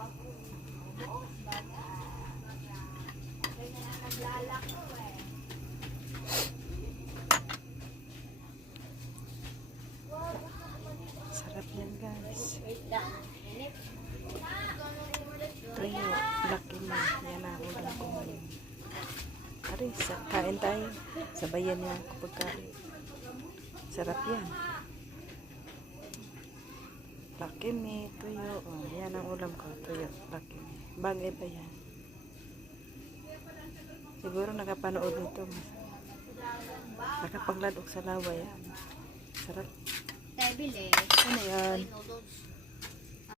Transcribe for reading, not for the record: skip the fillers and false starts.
Sarap yan guys. Tuyo, laki mo. Yan ang ulam ko ngayon. Ari, kain tayo. Sabayan niya ako pagkain. Sarap yan. Laki me, tuyo. Oh, yan ang ulam ko. Tuyo, laki me. Bagay pa yan. Siguro nakapanood nito. Nakapagladok sa lawa yan. Sarap. Tayo bili. Ano yan? Noodles.